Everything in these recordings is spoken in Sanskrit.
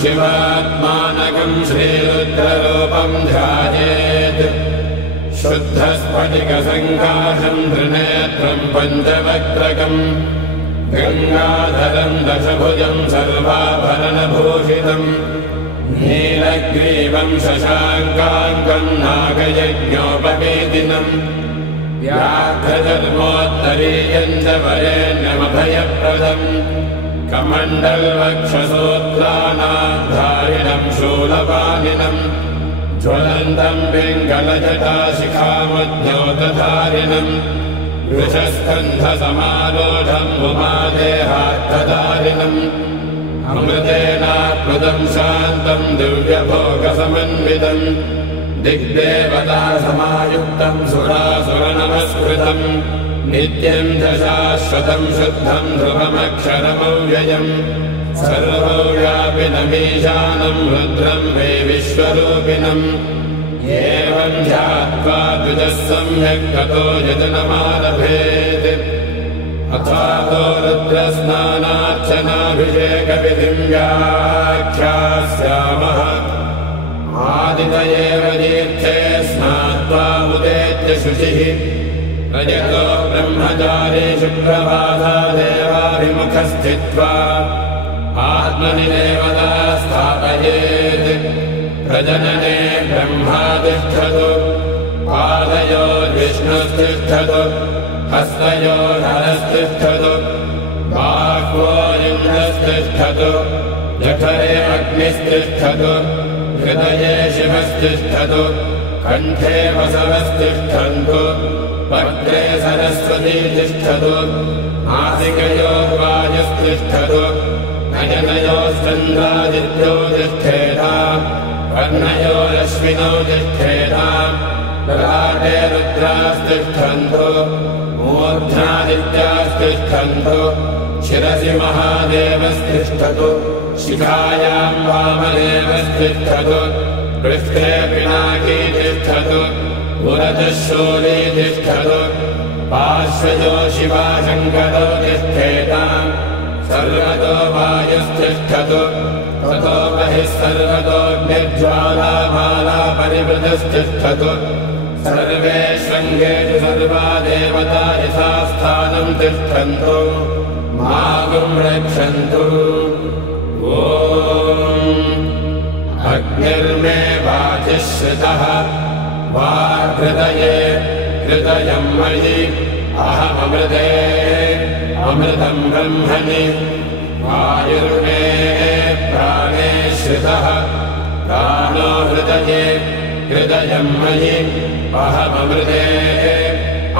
शिवात्मानकम् श्रीरुद्ररूपम् ध्यायेत् शुद्धस्फटिकसङ्काशम् त्रिनेत्रम् पञ्चवक्त्रकम् गङ्गाधरम् दशभुजम् सर्वाभरणभूषितम् नीलग्रीवम् शशाङ्काङ्कम् नागयज्ञोपवेदिनम् व्याघ्रधर्मोत्तरीयम् च वरेण्यमभयप्रदम् कमण्डलवक्षसूत्राणाधारिणम् शूलपाणिनम् ज्वलन्तम् पिङ्गलजटाशिखामद्योतधारिणम् वृषस्कन्धसमारोढम् उमादेहार्थधारिणम् अमृतेनाप्लुतम् शान्तम् दिव्यभोगसमन्वितम् दिग्देवता समायुक्तम् सुरासुरनमस्कृतम् नित्यम् च शाश्वतम् शुद्धम् ध्रुवमक्षरमव्ययम् सर्वव्यापिनमीशानम् रुद्रम् वै विश्वरूपिणम् एवम् ध्यात्वा द्विजः सम्यक् ततो यजनमारभेत् अथातो रुद्रस्नानार्चनाभिषेकविधिम् व्याख्यास्यामः आदितयेव तीर्थे स्नात्वा उदेत्य शुचिः रजतो ब्रह्मचारी शुक्रवासादेवाभिमुखस्थित्वा आत्मनि देवता स्थापयेत् प्रजनने ब्रह्मा तिष्ठतु पादयोर्विष्णुस्तिष्ठतु हस्तयोर्हरस्तिष्ठतु बाह्वोरिन्द्रस्तिष्ठतु जठरे अग्निस्तिष्ठतु हृदये शिवस्तिष्ठतु कण्ठे वसवस्तिष्ठन्तु वक्त्रे सरस्वती तिष्ठतु नासिकयोर्वायुस्तिष्ठतु नयनयोश्चन्द्रादित्यो तिष्ठेताम् कर्णयोरश्विनौ तिष्ठेताम् ललाटे रुद्रास्तिष्ठन्तु मूर्ध्नादित्यास्तिष्ठन्तु शिरसि महादेवस्तिष्ठतु शिखायाम् वामदेवस्तिष्ठतु पृष्ठे पिनाकी तिष्ठतु पुरतः शूली तिष्ठतु पार्श्वयो शिवाशङ्करो तिष्ठेताम् सर्वतो वायुस्तिष्ठतु ततो बहिः सर्वतोऽग्निज्वालामाला परिवृतस्तिष्ठतु सर्वेष्वङ्गेषु सर्वा देवता यथा स्थानम् तिष्ठन्तु मागुम् रक्षन्तु ॐ अग्निर्मे वाचिः श्रितः वाहृदये हृदयम् मयि अहममृते अमृतम् ब्रह्मणि वायुर्मे प्राणे श्रितः प्राणो हृदये हृदयम् मयि अहममृते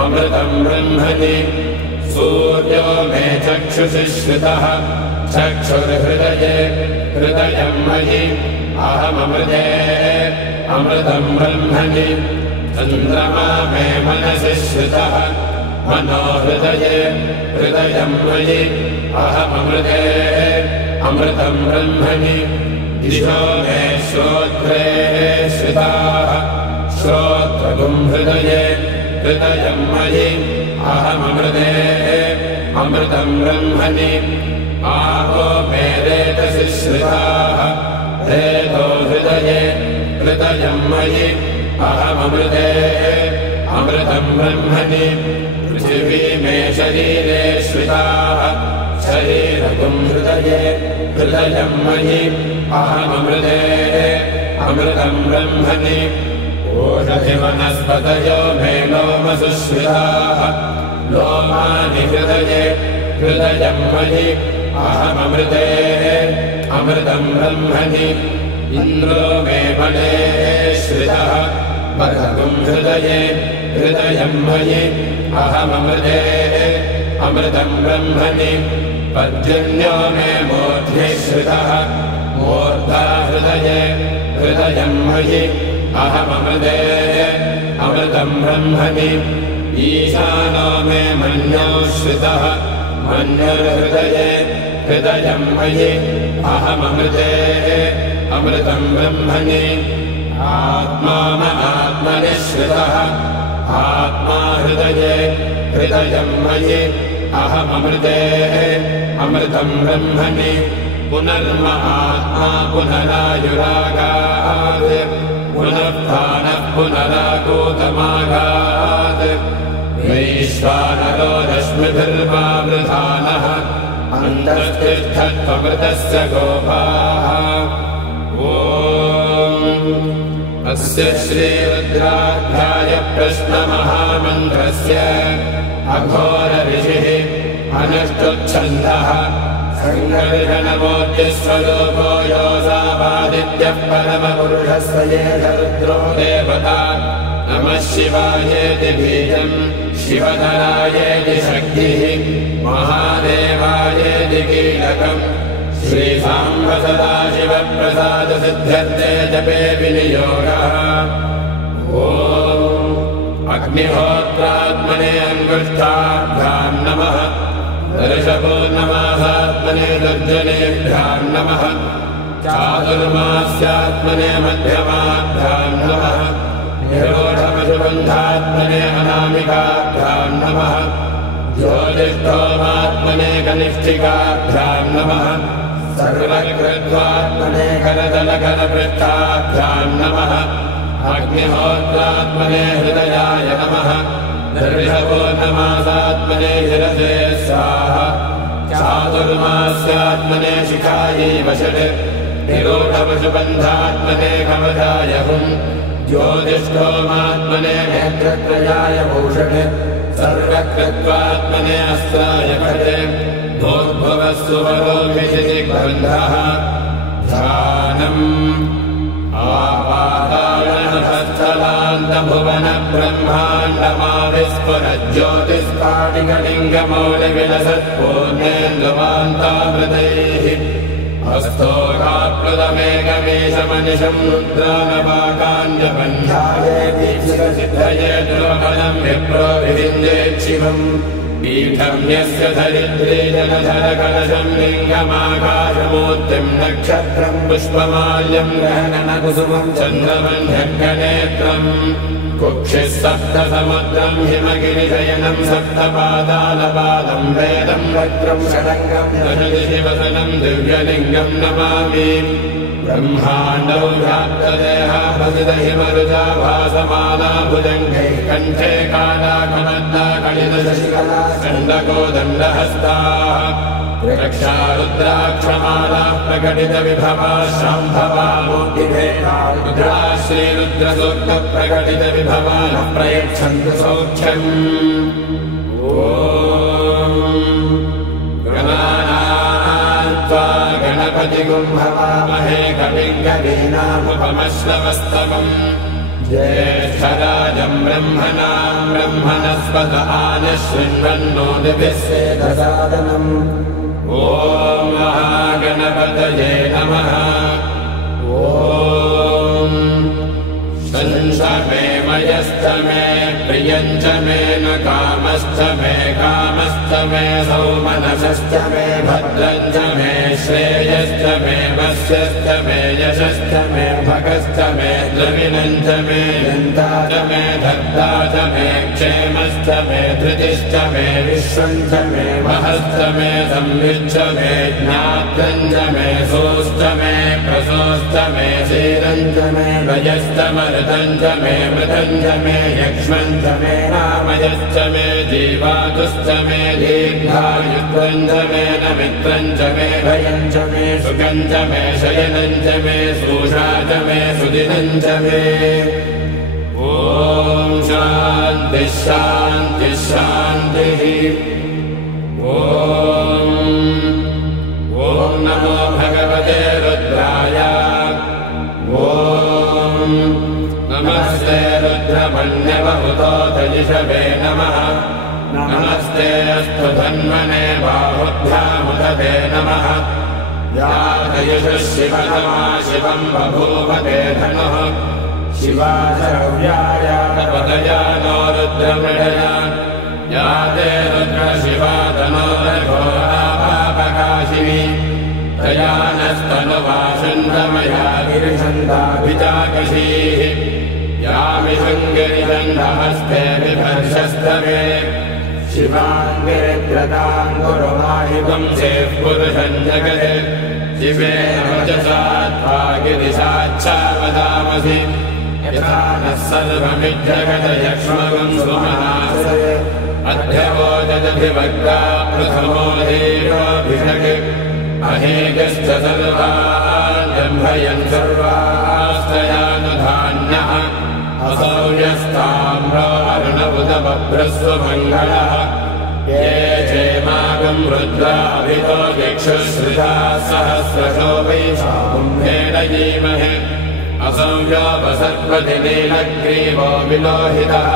अमृतम् ब्रह्मणि सूर्यो मे चक्षुषि श्रितः चक्षुर्हृदये हृदयम् मयि अहममृते अमृतम् ब्रह्मणि चन्द्रमा मे मनसि श्रितः मनो हृदये हृदयम् मयि अहममृते अमृतम् ब्रह्मणि दिशो मे श्रोत्रे श्रिताः श्रोत्रगुम् हृदये हृदयम् मयि अहममृते अमृतम् ब्रह्मणि आपो मे रेतसि श्रिताः रेतो हृदये हृदयम् मयि अहममृते अमृतम् ब्रह्मणि पृथिवी मे शरीरे श्रिताः शरीरगुम् हृदये हृदयम् मयि अहममृते अमृतम् ब्रह्मणि ओषधिवनस्पतयो मे लोमसु श्रिताः लोमानि हृदये हृदयम् मयि अहममृते अमृतम् ब्रह्मणि इन्द्रो मे बले श्रितः बलगुम् हृदये हृदयम् मयि अहममृते अमृतम् ब्रह्मणि पर्जन्यो मे मूर्ध्नि श्रितः मूर्धा हृदये हृदयम् मयि अहममृते अमृतम् ब्रह्मणि ईशानो मे मन्यो श्रितः मन्युर्हृदये हृदयम् मयि अहममृते अमृतम् ब्रह्मणि आत्मा मनात्मनि श्रितः आत्मा हृदये हृदयम् मयि अहममृते अमृतम् ब्रह्मणि पुनर्महात्मा पुनरायुरागात् पुनः प्राणः पुनरागोतमागात् वैश्वानरो रश्मिभिर्वावृधानः अन्तस्तिष्ठत्वमृतस्य गोपाः अस्य श्रीरुद्राध्याय प्रश्नमहामन्त्रस्य अघोरऋषिः अनुष्टुप्छन्दः सङ्कर्षणमूर्तिस्वरूपो योऽसावादित्यः परमपुरुषस्य एष रुद्रो देवता नमः शिवायेति बीजम् शिवधरायेति शक्तिः महादेवायेति कीलकम् श्रीसाम्ब सदाशिवप्रसादसिद्ध्यर्थे जपे विनियोगः ॐ अग्निहोत्रात्मने अङ्गुष्ठाभ्याम् नमः दर्शपूर्णमासात्मने दुर्जनेभ्याम् नमः चातुर्मास्यात्मने मध्यमाभ्याम् नमः निरोधपशुबन्धात्मने अनामिकाभ्याम् नमः ज्योतिष्ठोमात्मने कनिष्ठिकाभ्याम् नमः सर्वकृत्वात्मने करतलकरपृष्ठाभ्याम् नमः अग्निहोत्रात्मने हृदयाय नमः दर्शपूर्णमासात्मने शिरसे स्वाहा चातुर्मास्यात्मने शिखायै वषट् निरोधपशुबन्धात्मने कवचाय हुम् ज्योतिष्ठोमात्मने नेत्रत्रयाय भूषट् सर्वकृत्वात्मने अस्त्राय भटे भूर्भुवस्सुवरोभिषिदिग्बन्धः ध्यानम् आपाताळनभस्थलान्तभुवनब्रह्माण्डमाविस्फुरज्योतिस्फाटिकलिङ्गमौलिविलसत्पूर्णेन्दुवान्तामृतैः अस्तोकाप्लुतमेकमेशमनिशम् रुद्रानवाकाञ्जबन्धाये दुर्बलम् विप्रो विविन्देच्छिवम् पीठम् यस्य धरित्रे जनधरकलशम् लिङ्गमाकाशमूर्तिम् नक्षत्रम् पुष्पमाल्यम् गहनकुसुमम् चन्द्रमन्यनेत्रम् कुक्षिः सप्तसमुद्रम् हिमगिरिशयनम् सप्तपादालपादम् वेदम् वक्त्रम् षडङ्गम् दशदिशिवसनम् दिव्यलिङ्गम् नमामि ब्रह्माण्डौ व्याप्तदेहाभसितहिमरुजा भासमाला भुजङ्गैः कण्ठे कालाकमन्दा कलितशशिकला चण्डकोदण्डहस्ताः रक्षा रुद्राक्षमाला प्रकटितविभवा शाम्भवा मूर्तिभेदा रुद्रा श्रीरुद्रसूक्तप्रकटितविभवा न प्रयच्छन्तु सौख्यम् गणपतिगुम्भवामहे कविम् कवीनामुपमश्रवस्तमम् ज्येष्ठराजम् ब्रह्मणाम् ब्रह्मणस्पत आनशृण्वन्नोतिभिः सेदसादनम् ॐ महागणपतये नमः ॐ शंस मे मयश्च मे प्रियञ्च मे न कामश्च मे कामश्च मे सौमनसश्च मे भद्रञ्च मे श्रेयश्च मे वस्यश्च मे यशश्च मे भगश्च मे द्रविणञ्च मे यन्ता च मे धर्ता च मे क्षेमश्च मे धृतिश्च मे विश्वञ्च मे महश्च मे संविच्च मे ज्ञात्रञ्च मे सोश्च मे प्रसोश्च मे शीरञ्च मे वयश्च मरुतञ्च मे मृतञ्च मे यक्ष्मञ्च मे नामयश्च मे जीवातुश्च मे दीर्घायुत्वञ्च मे नमित्रञ्च मे भयञ्च मे सुखञ्च मे शयनञ्च मे सूषा च मे सुदिनञ्च मे ॐ शान्तिः शान्तिः शान्तिः ॐ नमो भगवते रुद्राय नमस्ते रुद्रमन्यवहुतोतयिषवे नमः नमस्ते अस्तु धन्वने बाहुभ्यामुदते नमः यातयिषुः शिवतमा शिवम् बभूवते धनुः शिवाशव्यायापदया नो रुद्रमृडया याते रुद्रशिवा तनोरघोरापापकाशिनी तया नस्तनुवाषण्डमया गिरिषन्दाभिजाकशीः यामिषङ्गिरिषण्डहस्ते बिभर्षस्तवे शिवाङ्गिरिद्रताम् गुरुमाहि वंशेः पुरुषम् जगत् शिवेन वचसा त्वा गिरिशाच्छा वदामसि यथा नः सर्वमिज्जगतयक्ष्मगम् सुमहासे अध्यवोजदधिवक्ता प्रथमो देवाभिषक् अहेगश्च सर्वान् जम्भयन् सर्वास्तयानुधान्यः असौ यस्ताम्रो अर्णवुदबभ्रस्वमङ्गलः ये चेमागम् रुद्राभितो दिक्षुश्रिता सहस्रशो वै कुम्भेन जीमहे असौ योपसर्पति नीलग्रीवो विलोहितः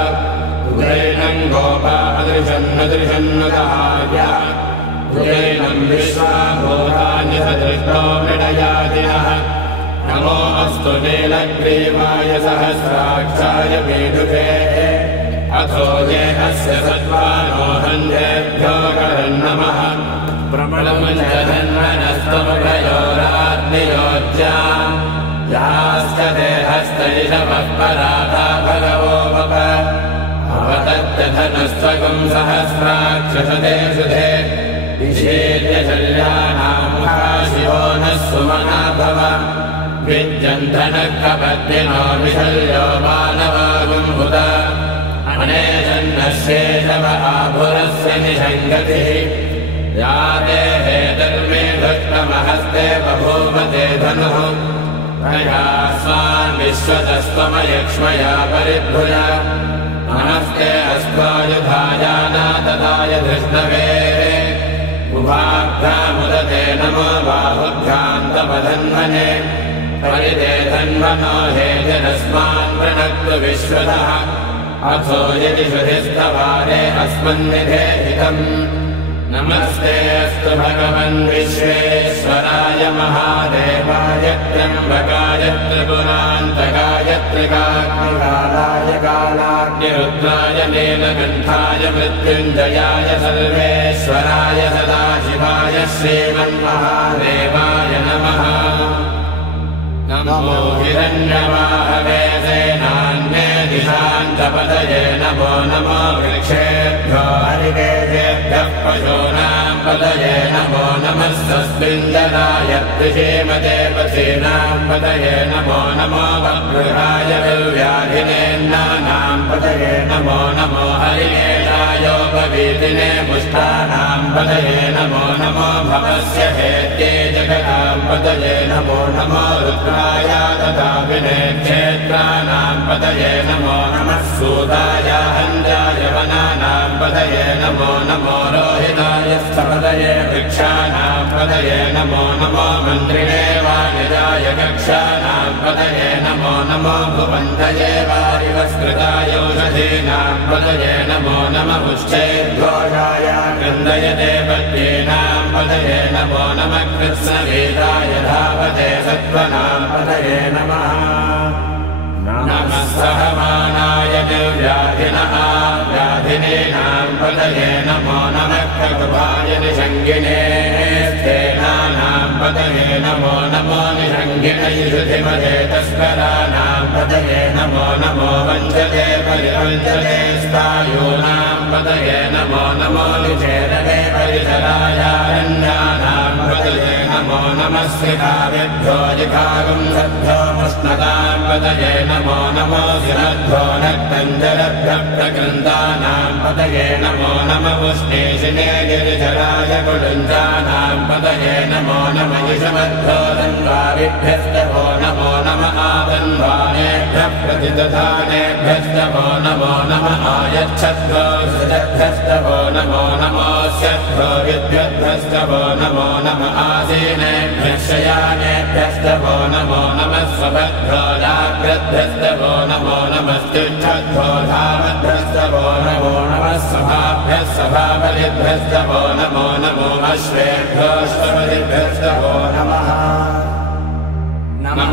उग्रैणम् गोपा अदृशन्नदृशन्नतहार्यः उग्रैणम् विश्वाभूतानि सदृष्टो मृडयादिनः नमो अस्तु नीलग्रीवाय सहस्राक्षाय मेढुके अथो ये अस्य सत्त्वानो हन्येभ्यो करन्नमः प्रबलमुञ्जधन्वनस्तमुभयोराग्नियोज्याम् याश्च देहस्तैषवः पराधा भगवोपप अवतत्यधनुस्त्वगम् सहस्राक्षसदे सुधे विषेद्यशल्यानाम् शिवो नः सुमना भव विद्यन्धनः कपद्दिनो विशल्यो मानवागुम्भुत अनेशन्नः शेषव आभुरस्य निषङ्गतिः या देहे धर्मे धृष्टमहस्ते बभूवते धनुः प्रया स्वान् विश्वतस्त्वमयक्ष्मया परिभुज नमस्ते अस्त्वायुधायानातदाय धृष्णवे उभाभ्यामुदते नमो बाहुभ्यान्तपधन्वने परिते धन्वनो हेतिरस्मान् प्रणक्तु विश्वतः अथो यदि श्रुतिस्तवारे अस्मन्निधे हितम् नमस्ते अस्तु भगवन् विश्वेश्वराय महादेवाय त्र्यम्बकाय त्रिपुरान्तकाय त्रिकाग्निकालाय कालाग्निरुद्राय नीलकण्ठाय मृत्युञ्जयाय सर्वेश्वराय सदाशिवाय श्रीमन्महादेवाय नमः नमो हिरण्यवाहवे सेनान्ये दिशान्तपतये नमो नमो वृक्षेभ्यो हरिकेशेभ्यः पशूनाम् पतये नमो नमः सस्मिञ्जनाय त्रिषेमते पथीनाम् पतये नमो नमो वक्रुहाय विव्याधिनेन्नानाम् पतये नमो नमो हरिकेशायोपवीतिने पुष्टानाम् पतये नमो नमो भवस्य हेत्ये जगताम् पतये नमो नमो रुद्राय तथा विनेक्षेत्राणाम् पतये नमो नमः सूताय हन्याय वनानाम् पतये नमो नमो रोहिताय स्थपतये वृक्षाणाम् पतये नमो नमो मन्त्रिणे वाणिजाय कक्षाणाम् पतये नमो नमो भुवन्तये वारिवस्कृताय औषधीनाम् पतये नमो नमः उच्चैर्घोषाय गन्धयते पद्येनाम् पतये नमो नमः कृत्स्नवेदाय धावते सत्त्वनाम् पतये नमः नमः सहमानाय निर्व्याधिनः व्याधिनीनाम् पतये नमो नमः खगुभाय निषङ्गिने स्थेनानाम् पतये नमो नमो निषङ्गिनयुषधिमते तस्कराणाम् पतये नमो नमो वञ्चते परिवञ्चते स्थायूनाम् पतये नमो नमो निचेरवे परिसरायारण्यानाम् पतये नमो नमः श्रिताभ्यो जिघागुम् सद्भ्यो मुष्णताम् पतये नमो नमो शिरद्भ्यो नक्तञ्जरभ्यः प्रकृन्दानाम् पतये नमो नमः उष्णेशिने गिरिधराय कुलुञ्जानाम् पतये नमो नमः युषमद्भ्यो धन्वारिभ्यस्तवो नमो नमः आधन्वानेभ्यः प्रतिदधानेभ्यस्तवो नमो नमः आयच्छद्भ्यो सृजद्भ्यस्तवो नमो नमोऽस्यद्भ्यो विद्युद्भ्यस्तवो नमो नमः आसीनेभ्यः शयानेभ्यस्तवो नमो नमः स्वभद्भ्यो जाग्रद्भ्यस्तवो नमो नमस्तिष्ठद्भ्यो धावद्भ्यस्तवो नमो नमः सभाभ्यः सभाबलिभ्यस्तवो नमो नमो अश्वेभ्योऽश्वपतिभ्यस्तवो नमः नमः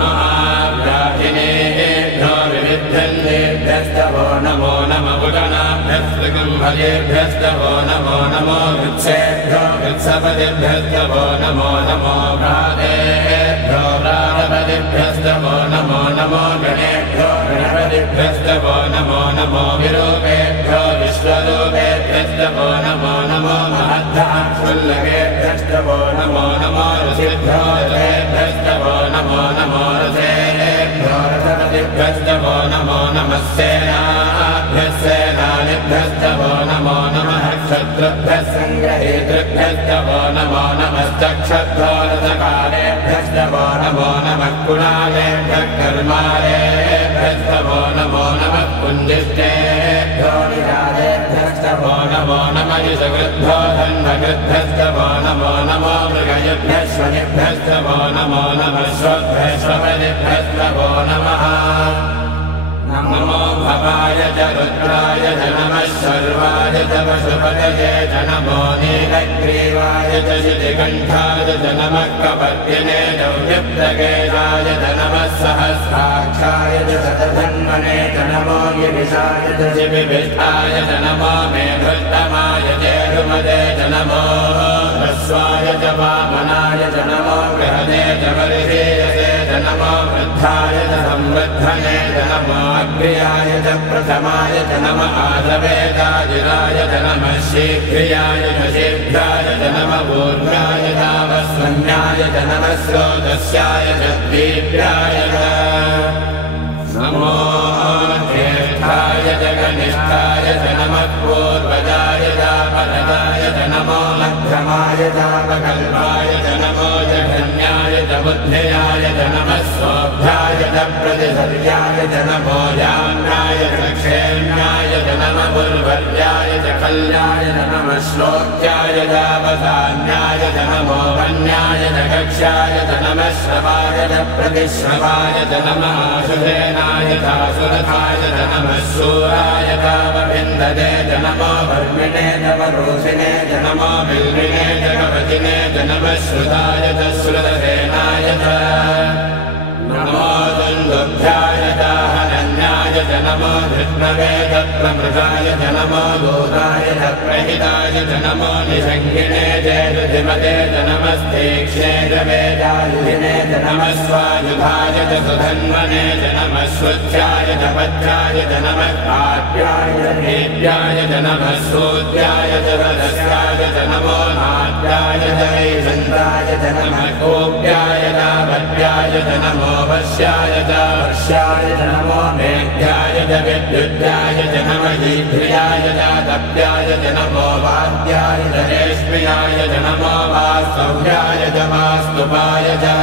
व्याधिनेभ्यो विविध्यन्तेभ्यस्तवो नमो नमः पुटनाभ्यस्तृगम्भलेभ्यस्तवो नमो नमो वृत्सेभ्यो वृत्सपतिभ्यस्तवो नमो नमो भ्रातेभ्यो भ्रातपतिभ्यस्तवो नमो नमो गणेभ्यो गणपतिभ्यस्तवो नमो नमो विरूपेभ्यो विश्वरूपेभ्यस्तवो नमो नमो महद्धाक्षुल्लकेभ्यस्तवो रथेभ्यस्तवो नमो नमो ऋषिभ्यो रथेभ्यस्तवो नमो नमो रथेभ्यो रथपतिभ्यस्तवो नमो नमः सेनाभ्यः सेनानिभ्यस्तवो नमो नमः क्षत्रुभ्यः सङ्ग्रहेतृभ्यस्तवो नमो नमश्चक्षुभ्यो रथकालेभ्यस्तवो नमो नमः कुणालेभ्यः कर्मालेभ्यस्तवो नमो नमः पुञ्जिष्टेभ्यो निरालेभ्यस्तवो नमो नमः यशकृद्भ्यो धन्वकृद्भ्यस्तवो नमो नमो मृगयभ्यश्वनिभ्यस्तवो नमो नमः श्वभ्यश्वपदिभ्यस्तवो नमः नमो भवाय च रुद्राय च नमः शर्वाय च पशुपतये च नमो नीलग्रीवाय च शितिकण्ठाय च नमः कपर्दिने च व्यक्तकेशाय च नमः सहस्राक्षाय च शतधन्वने च नमो गिरिशाय च शिबिभिष्ठाय च नमो मेघोत्तमाय चेरुमदे च नमो ह्रस्वाय च वामनाय च नमो बृहदे च वर्षीयसे च नमो वृद्धाय च संवृद्धने च नमो अग्र्याय च प्रथमाय च नमः आधवेदाजिराय च नमः शीघ्रियाय च शीघ्राय च नमः ऊर्ध्वाय तावस्वन्याय च नमः स्रोतस्याय च दीप्याय च नमो ज्येष्ठाय च कनिष्ठाय च नमः पूर्वजाय चापरदाय च नमो मध्यमाय चापकल्पाय च नमो जघन्याय च बुद्ध्याय च नमः स्वोभ्याय च प्रतिसर्याय च नमो याम्याय च क्षेम्याय च नमः पुर्वर्याय च कल्याय च नमः श्लोक्याय चावसान्याय च नमो वन्याय च कक्ष्याय च नमः श्रवाय च प्रतिश्रवाय च नमः आशुधेनाय चासुरथाय च नमः शूराय चावविन्दते च नमो वर्मिणे च वरोषिणे च नमो बिल्विने च कवचिने च नमः श्रुताय च श्रुतसेनाय च नमो दुन्दुभ्याय च हनन्याय च नमो धृष्णवे च प्रमृगाय च नमो दूताय च प्रहिताय च नमो निषङ्गिने च ऋधिमते च नमस्तीक्ष्णे च वेदायुधिने च नमः स्वायुधाय च सुधन्वने च नमः श्रुत्याय च पथ्याय च नमः काव्याय च देव्याय च नमः सूत्याय च रथस्याय च नमो नाट्याय च वैजन्ताय च नमः कोप्याय च भद्याय च नमो वश्याय च वर्ष्याय च नमो मेघ्याय च विद्युद्याय च नमः ईभ्रियाय च तप्याय च नमो वाद्याय च रेश्म्याय च नमो वास्तव्याय च वास्तुपाय च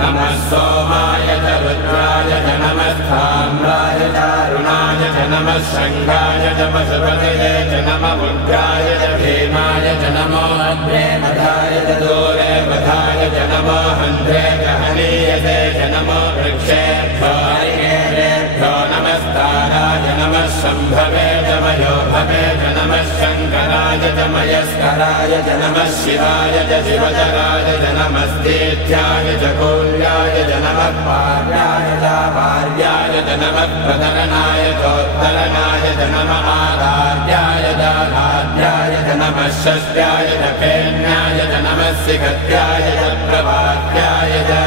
नमः सोमाय च रुद्राय च नमः स्थाम्राय च अरुणाय च नमः शङ्खाय च पशुपतये च नमः उग्राय च भीमाय च नमो अग्रे वधाय च दूरे वधाय च नमो हन्त्रे च हनीयसे च नमो वृक्षेभ्यो हरिकेभ्यो नमस्ताराय नमः शम्भवे च मयोभवे च नमः शङ्कराय च मयस्कराय च नमः शिवाय च शिवचराय च नमस्तीर्थ्याय च कौल्याय च नमः पार्याय च पार्याय च नमः प्रतरणाय चोत्तरणाय च नमः आराध्याय च आराध्याय च नमः षष्ट्याय च फेन्याय च नमः सिकत्याय च प्रवाद्याय च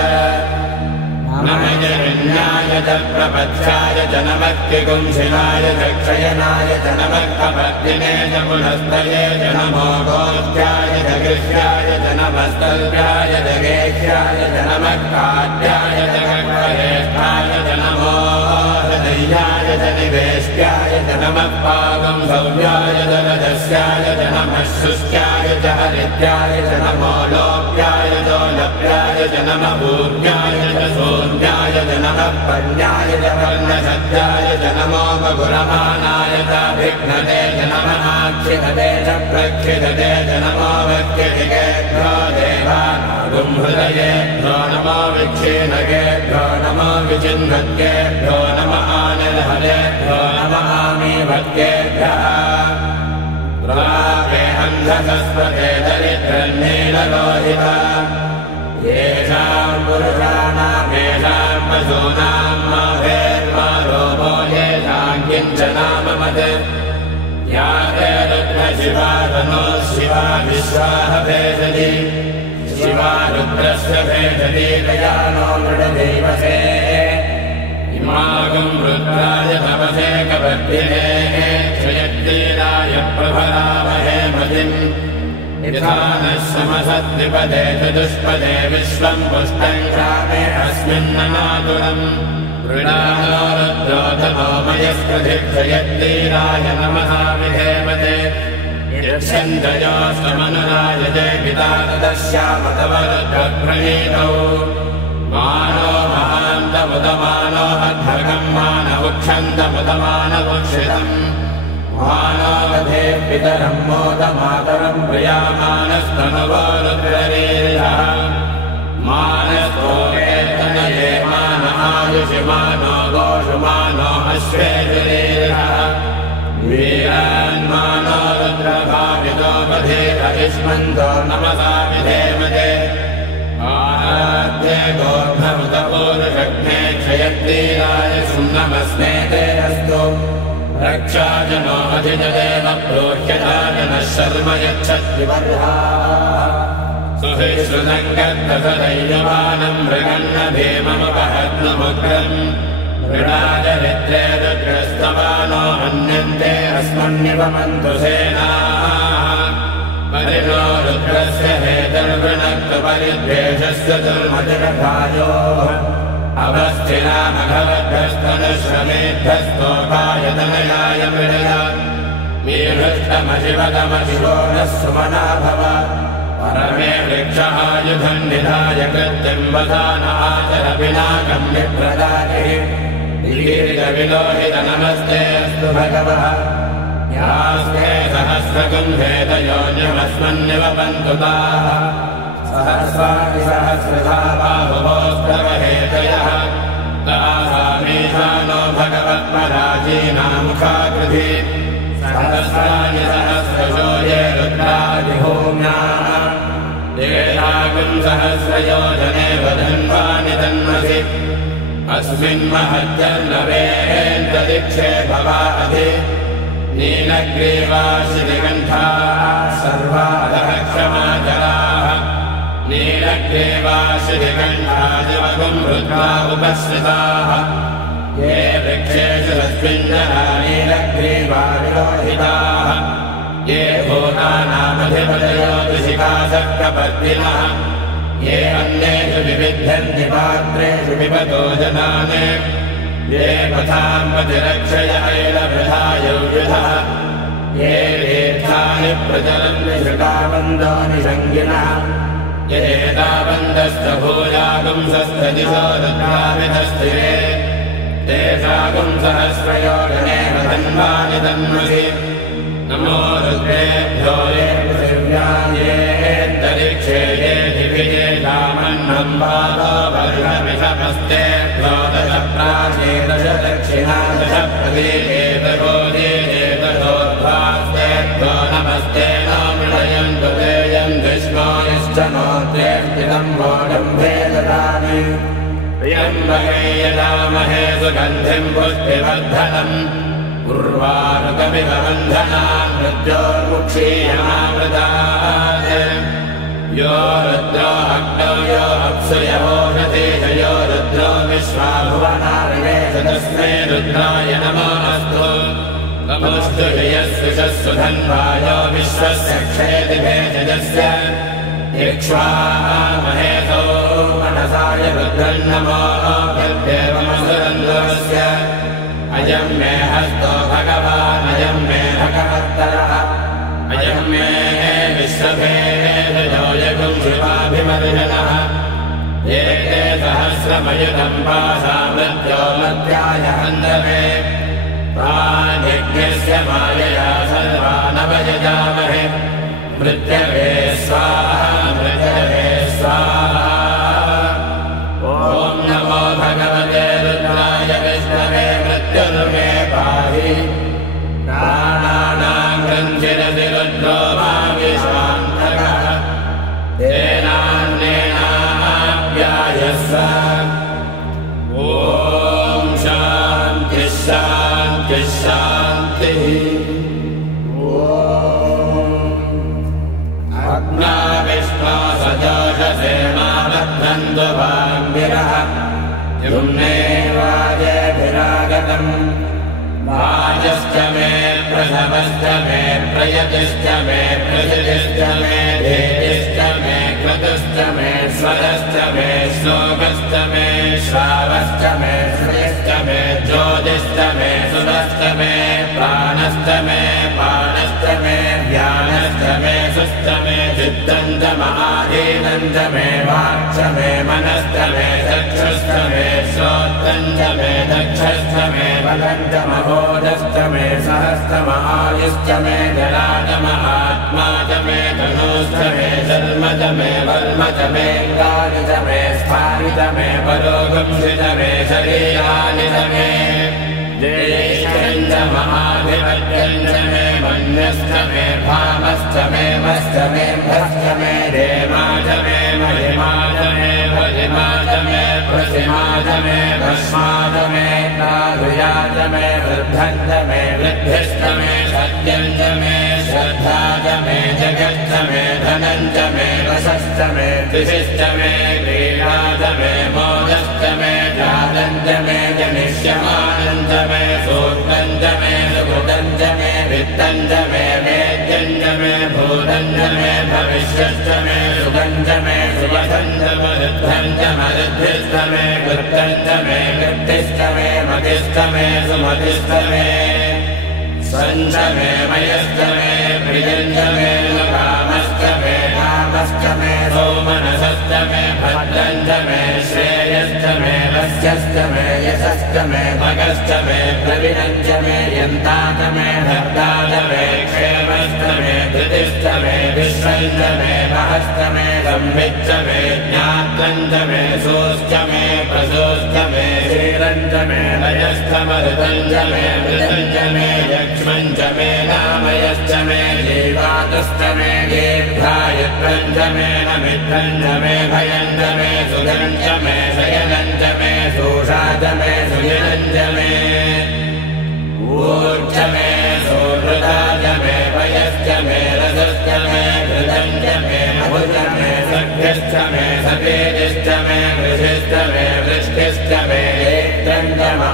नमः जरण्याय च प्रपथ्याय च नमः किकुंशिनाय च क्षयनाय च नमः कपर्दिने च पुनस्तये च नमो गोष्ठ्याय च गृह्याय च नमः स्तल्भ्याय च गेह्याय च नमः काट्याय च कक्ष्येष्ठाय च नमो हृदयाय च निवेष्ट्याय च नमः पाकं सौव्याय च रजस्याय च नमः शुष्क्याय च हरिद्याय च नमो लोप्याय च लप्याय च नमः भूर्याय च सोऽन्याय च नमः पर्याय च वर्णशब्दाय च नमो बगुरमानाय च विघ्नते च नमः आक्षिपते च प्रक्षिपते च नमो वक्यदिकेभ्यो देवानागुं हृदयेभ्यो नमो विक्षीणकेभ्यो नमो विचिन्वत्केभ्यो नमः आनिर्हरेभ्यो नमः आमीवत्केभ्यः प्रापेऽन्धसस्वते दरिद्रन्नीललोहिता येषां पुरुषाणामेषां पशूनां मा भेर्मा रोमो येषां किञ्चनाममत् या ते रुद्रशिवा तनो शिवा विश्वाः भेषति शिवा रुद्रस्य भेषति दयानो मृडदेवसे इमागं रुद्राय तपसे कवर्धिने क्षयत्तीराय प्रभरामहे मतिम् यथा नः समसद्विपदे चतुष्पदे विश्वम् पुष्टम् ग्रामे अस्मिन्ननातुरम् वृणानो रुद्रोधनो मयस्कृधिक्षयत्तीराय नमः विधेमते यच्छन्दयोस्तमनुरायजे पिता तदस्यामतवरुद्रप्रणीतौ मानो महान्तमुदमानो अध्वर्गम् मानवुक्षन्तमुदमानवुक्षितम् मानो वधे पितरम् मोदमातरम् प्रियामानस्तनुवो रुद्ररीरिषः मानस्तोकेतनये मान आयुषिमानो गोषुमानो अश्वेजुरीरिषः वीरान्मानो रुद्रभावितो वधेत इष्मन्तो नमसा विधेमते आराध्ये गोर्धमुतपूरुषघ्ने क्षयत्तीराय सुम्नमस्मे ते अस्तु रक्षाजनो अधिजदेव प्रोह्यताजनः शर्म यच्छद्विवर्हाः सुहिश्रुतम् गद्धसदैयमानम् मृगन्न भीममुपहत्नुमुग्रम् मृडाचरित्रे रुद्रस्तवानो हन्यन्ते अस्मन्निवमन्तु सेनाः परिणो रुद्रस्य हेतर्वृणक्तु परिद्वेषस्य दुर्मतिरभायोः अवस्थिनामघवद्भस्तनुश्रमेद्धस्तोकायतनयाय मृडय मीहृष्टमशिवतमशिवो नः सुमना भव परमे वृक्षायुधम् निधाय कृत्यम् वधान आचर पिनाकम् विप्रदातिः लीलितविलोहित नमस्ते अस्तु भगवः यास्ते सहस्रकुम्भेदयोन्यमस्मन्निवपन्तु ताः सहस्राणि सहस्रधा बाहुवोस्तवहेतयः तासामीशानो भगवत्पराजीनामुखाकृति सहस्राणि सहस्रशो ये रुद्रादिभूम्याः येषाकुम् सहस्रयोजने वधन्वानि तन्मसि अस्मिन्महत्यर्णवेन्तरिक्षे भवाधि नीलग्रीवाशिनिकण्ठाः सर्वादः क्षमाचराः नीलग्रीवाशिनिकण्ठादिवगुम् रुद्रा उपश्रिताः ये वृक्षेषु रस्मिञ्जना नीलग्रीवाविलोहिताः ये भूतानामधिपतयो दिशिकाशक्रपत्तिनः ये अन्येषु विविध्यन्ति पात्रेषु पिबतो जनान् ये पथाम् प्रतिरक्षय ऐलभृधायौषधः ये तीर्थानि प्रचरन्ति शुकाबन्धानि शङ्गिनः येताबन्धश्च भूयागुंसस्तदिशो रुद्राविधस्थिरे तेषागुम् सहस्रयोजने वधन्वानि तन्मसि नमो रुद्रेभ्यो ये पृथिव्यायेऽन्तरिक्षे ये दिविजे कामन्नम् पादो वर्षमिषमस्तेभ्यो दश प्राचे दश दक्षिणा दश प्रदीपेतगोदीपेतगोद्भास्तेभ्यो नमस्ते नो मृडयन्तु तेयम् विष्णो यश्च नो त्रेष्टितम् वोडम्भे ददामि प्रियम्बके यदामहे सुगन्धिम् पुष्टिवर्धनम् उर्वारुकमिव बन्धनान् मृत्योर्मुक्षीयमावृतात् यो रुद्रो अग्नौ यो अप्सु यवोषधीश यो रुद्रो विश्वाभुवनारिवेश तस्मै रुद्राय नमो अस्तु तमुष्टु यस्विषस्सु धन्वा यो विश्वस्य क्षेति भेषजस्य इक्ष्वामहेतो मनसाय रुद्रन्नमो यद्देवमसुरन्दुरस्य अयम् मे हस्तो भगवान् अयम् मे भगवत्तरः अयम् मे विश्वभेदयो यगुम् शिवाभिमर्जनः एते सहस्रमयुतम् पाशामृत्यो मत्याय हन्तवे प्राज्ञस्य मायया सर्वानवयजामहे मृत्यवे स्वाहा मृत्यवे स्वाहा ॐ नमो भगवते रुद्राय विष्णवे मृत्युर्मे पाहि प्राणानाम् ग्रन्थिरसि रुद्रो मा विश्वान्तकः तेनान्येनाप्यायस्व ॐ शान्तिः शान्तिः शान्तिः अग्ना विष्णो सजोषसे मामध्वन्तु वाङ्गिरः युम्ने वाजेभिरागतम् वाजश्च मे प्रसवश्च मे प्रयतिश्च मे प्रसिद्धिश्च मे शरदष्टमे श्लोकष्टमे श्रावष्टमे श्रुतिष्टमे ज्योतिष्टमे सुदष्टमे प्राणष्टमे पाणष्टमे ध्यानष्टमे सुष्टमे चित्तञ्जमाधीनञ्जमे वाक्ष्टमे मनष्टमे चक्षुष्टमे श्रोत्रञ्जमे दक्षष्टमे बलञ्जमहोदष्टमे सहस्रमायुष्टमे जलाजमहात्माजमे धनुष्टमे जन्मजमे वल्मजमे गानिजमे स्थानिजमे परोगंसिजमे शरीरानिजमे देशञ्जमहाधिपत्यञ्जमे मन्यष्टमे भामष्टमे मष्टमे भष्टमे रेमाजमे महिमाजमे भजिमाजमे प्रसिमाजमे भस्माजमे नागुयाजमे वृद्धञ्जमे वृद्धिष्टमे सत्यञ्जमे श्रद्धाजमे जगष्टमे धनञ्जमे वशष्टमे विशिष्टमे क्रीडाजमे मोदष्टमे जातञ्जमे जनिष्यमानञ्जमे सूक्तञ्जमे सुकृतञ्जमे वित्तञ्जमे वेद्यञ्जमे भूतञ्जमे भविष्यष्टमे सुगञ्जमे सुवधञ्जमरुद्धञ्जमरुद्धिष्टमे कृत्तञ्जमे कृत्तिष्टमे मतिष्टमे सुमतिष्टमे सञ्जमे मयष्टमे प्रियञ्जमे कामष्टमे कामष्टमे सौमनसष्टमे भद्रञ्जमे श्रेयष्टमे वस्यष्टमे यशष्टमे भगष्टमे प्रविरञ्जमे यन्तातमे भद्रातमे क्षेमष्टमे धृतिष्टमे विश्वञ्जमे महष्टमे संविच्चमे ज्ञात्रञ्जमे सोष्टमे प्रसोष्टमे श्रीरञ्जमे लयष्टमरुतञ्जमे मृतञ्जमे लक्ष्मञ्जमे नामयश्चमे जीवातुष्टमे दीर्घायुत्वञ्जमे नमित्रञ्जमे भयञ्जमे सुगञ्जमे शयनञ्जमे शोषाजमे सुयनञ्जमे ऊर्जमे सुहृदाजमे भयश्चमे रजश्चमे कृतञ्जमे मधुजमे सख्यश्चमे सपेदिष्टमे वृषिष्टमे वृष्टिष्टमे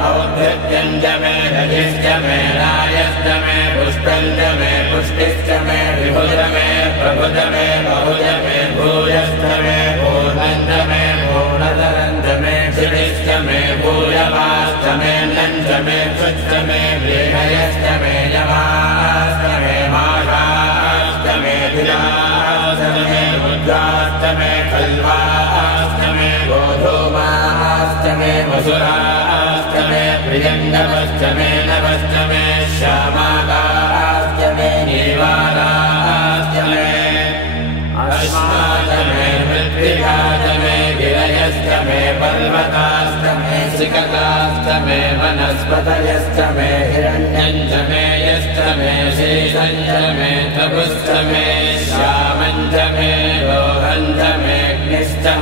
औद्धत्यञ्जमे रजिष्टमे रायष्टमे पुष्पञ्जमे पुष्टिष्टमे विभुजमे प्रभुजमे बहुजमे भूयष्टमे पूर्णञ्जमे पूर्णधरञ्जमे क्षितिष्टमे भूयवाष्टमे नञ्जमे क्षुष्टमे व्रीहयष्टमे यवाष्टमे माघाष्टमे धिराष्टमे बुद्धाष्टमे खल्वाष्टमे गोधूमाष्टमे वसुराष्टमे प्रियङ्गमष्टमे नवष्टमे श्यामाकाष्टमे नीवाराष्टमे अश्माष्टमे मृत्तिकाष्टमे गिरयष्टमे पर्वताष्टमे सिकताष्टमे वनस्पतयष्टमे हिरण्यञ्जमे यष्टमे शेषञ्जमे तपुष्टमे श्यामञ्जमे लोहञ्जमे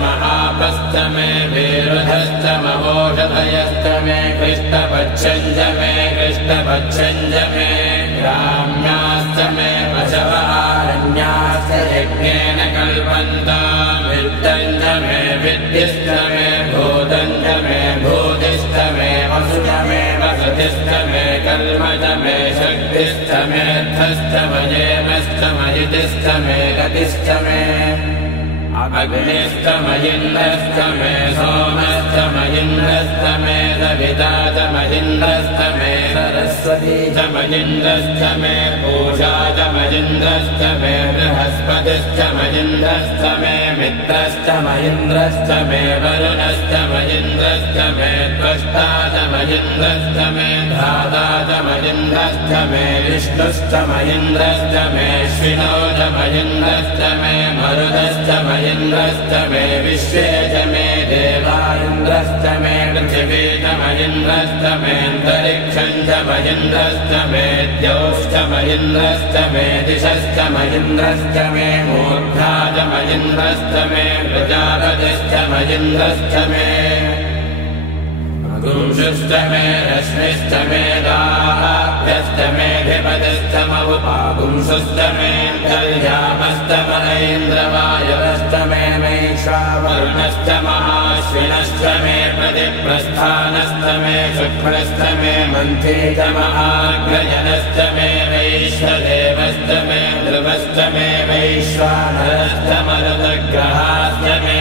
महापष्टमे वीरुधष्टमोषधयष्टमे कृष्णपच्छञ्जमे कृष्णपच्छञ्जमे ग्राम्याष्टमे पशवारण्याश्च यज्ञेन कल्पन्ताम् वित्तञ्जमे विद्धिष्टमे भूतञ्जमे भूतिष्टमे वसुजमे वसतिष्टमे कल्मजमे शक्तिष्टमे थष्टमयेमष्टमयितिष्टमे गतिष्टमे अग्निष्टमयिन्द्रष्टमे सोमष्टमयिन्द्रष्टमे सविताचमयिन्द्रष्टमे सरस्वतीचमयिन्द्रष्टमे पूषाचमयिन्द्रष्टमे बृहस्पतिश्चमयिन्द्रष्टमे मित्रष्टमयिन्द्रष्टमे वरुणष्टमयिन्द्रष्टमे त्वष्टाचमयिन्द्रष्टमे धाताचमयिन्द्रष्टमे विष्णुष्टमयिन्द्रष्टमे श्विनोचमयिन्द्रष्टमे मरुदष्टमयिन्द्रष्टमे विश्वे च मे देवाइन्द्रष्टमे पृथिवीचमयिन्द्रष्टमेऽन्तरिक्षं च मयिन्द्रष्टमे द्यौश्चमयिन्द्रष्टमे दिशश्चमयिन्द्रष्टमे मूर्धा च मयिन्द्रष्टमे प्रजापतिश्चमयिन्द्रष्टमे पुंसुष्टमे रश्मिष्टमे दाभ्यष्टमेऽधिपतिष्टमवुपापुंसुष्टमे कल्यामष्टमैन्द्रवायवष्टमे वैश्वावरुणष्टमहाश्विनष्टमे प्रतिप्रस्थानष्टमे शुक्लष्टमे मन्थीतमहाग्रजनष्टमे वैश्वदेवष्टमे ध्रुवष्टमे वैश्वानरष्टमरुतग्रहाष्टमे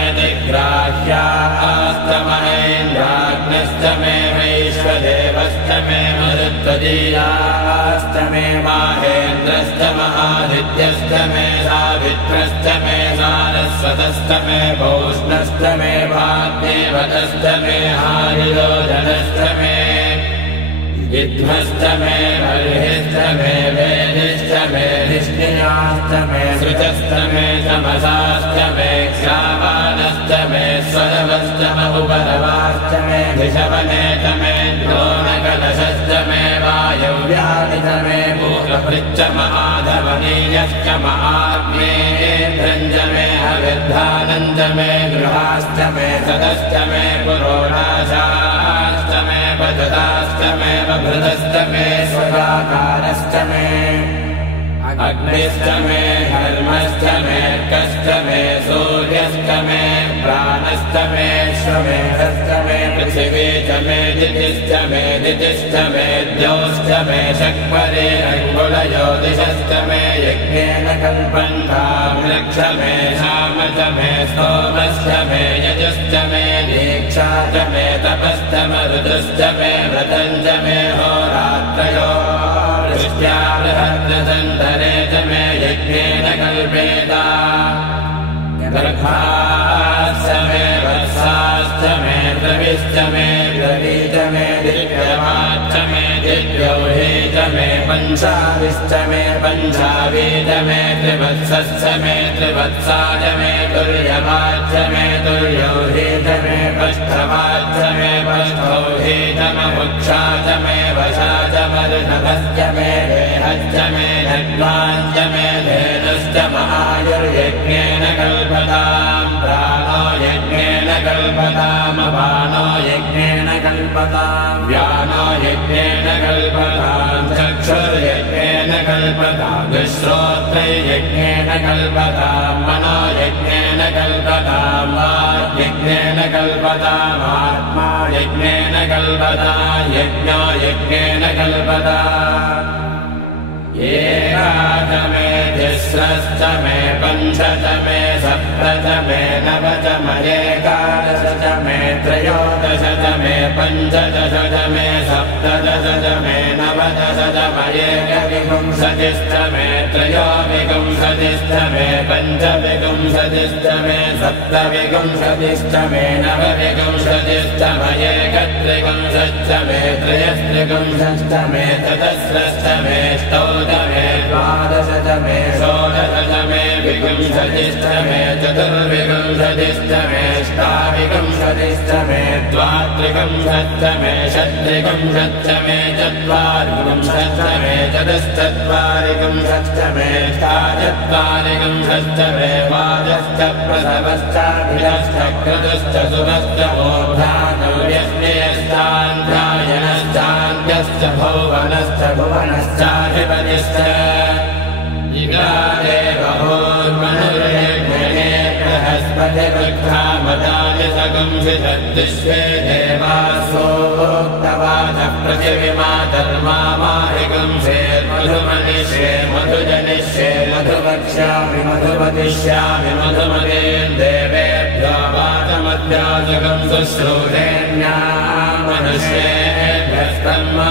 ग्राह्यास्तमहेन्द्राग्नश्च मे वैश्वदेवश्च मे मरुत्वदीयाश्च मे माहेन्द्रश्च महादित्यश्च मे सावित्रश्च मे सारस्वतश्च मे पौष्णश्च मे वाग्देवतश्च मे हारिलोचनश्च मे विद्मश्च मे बर्हिश्च मे वेदिश्च मे निष्क्रियाश्च मे सृजश्च मे तमसाश्च मे क्षामानश्च मे स्वरवश्च बहुपरवाश्च मे ऋषवनेच मे द्रोणकलशश्च मे वायव्यानिच मे भूतभृच्च महाधवनीयश्च महाग्नेन्द्रञ्च मे हविर्धानञ्च मे गृहाश्च मे सदश्च मे पुरोणाशाश्च मे पजताश्च मे बभृतश्च मे स्वराकारश्च मे अग्निश्च मे धर्मश्च मे कश्च मे सूर्यश्च मे प्राणश्च मे श्वमेधश्च मे पृथिवी च मे दितिश्च मे द्यौश्च मे शक्वरे अङ्गुलज्योतिषश्च मे यज्ञेन कल्पन्तां रक्ष मे शाम च मे सोमश्च मे यजुश्च मे दीक्षा च मे तपश्च मरुतश्च मे व्रतं च मे होरात्रयो दृष्ट्या बृहद्रतन्तरे च मे यज्ञेन कल्पेता गर्भाश्च मे वत्साश्च मे द्रविश्च मे द्रवी च मे दिव्यमाच्च मे दिव्यौहे च मे पञ्चाविश्च मे पञ्चावी च मे त्रिवत्सश्च मे त्रिवत्सा च मे तुर्यमाच्च मे तुर्यौहे च मे पष्ठमाच्च मे पष्ठौहे च मुक्षा च मे वशा च मरुणभश्च मे देहश्च मे धन्वाञ्च मे धेनुश्च महायुर्यज्ञेन कल्पताम् प्राणो यज्ञेन कल्पताम् अपानो यज्ञेन कल्पताम् व्यानो यज्ञेन कल्पताम् चक्षुर्यज्ञेन कल्पताम् श्रोत्रैर्यज्ञेन कल्पताम् मनो यज्ञेन कल्पताम् वाग्यज्ञेन कल्पताम् आत्मा यज्ञेन कल्पताम् यज्ञो यज्ञेन कल्पताम् एकाच मे तिस्रश्च मे पञ्च च मे सप्त च मे नव च मयेकादश च मे त्रयोदश च मे पञ्चदश च मे सप्तदश च मे नवदश च मयेकविंशतिश्च मे त्रयोविंशतिश्च मे पञ्चविंशतिश्च मे सप्तविंशतिश्च मे नवविंशतिश्च मयेकत्रिंशच्च मे त्रयस्त्रिंशच्च मे चतस्रश्च मे मे द्वादश च मे षोडश च मे विंशतिश्च मे चतुर्विंशतिश्च मे अष्टाविंशतिश्च मे द्वात्रिंशच्च मे षट्त्रिंशच्च मे चत्वारिंशच्च मे चतुश्चत्वारिंशच्च मे अष्टाचत्वारिंशच्च मे वाजश्च प्रसवश्चाभिरश्च क्रतुश्च शुभश्च मोक्षानव्यज्ञयश्चान्ध्यायनश्चान्त्यश्च भुवनश्च भुवनश्चाधिपतिश्च इगादेवहोर्मनुर्यज्ञये बृहस्पतिवृद्धामदानि सगंसितद्विश्वे देवासोक्तवाचः पृथिविमातर्मामाहिगंसेर्मधुमनिष्ये मधुजनिष्ये मधुवक्ष्यामि मधुपतिष्यामि मधुमतेन् देवेभ्यो वाचमध्यासगं शुश्रूषेण्यां मनुष्येभ्यस्तन्मा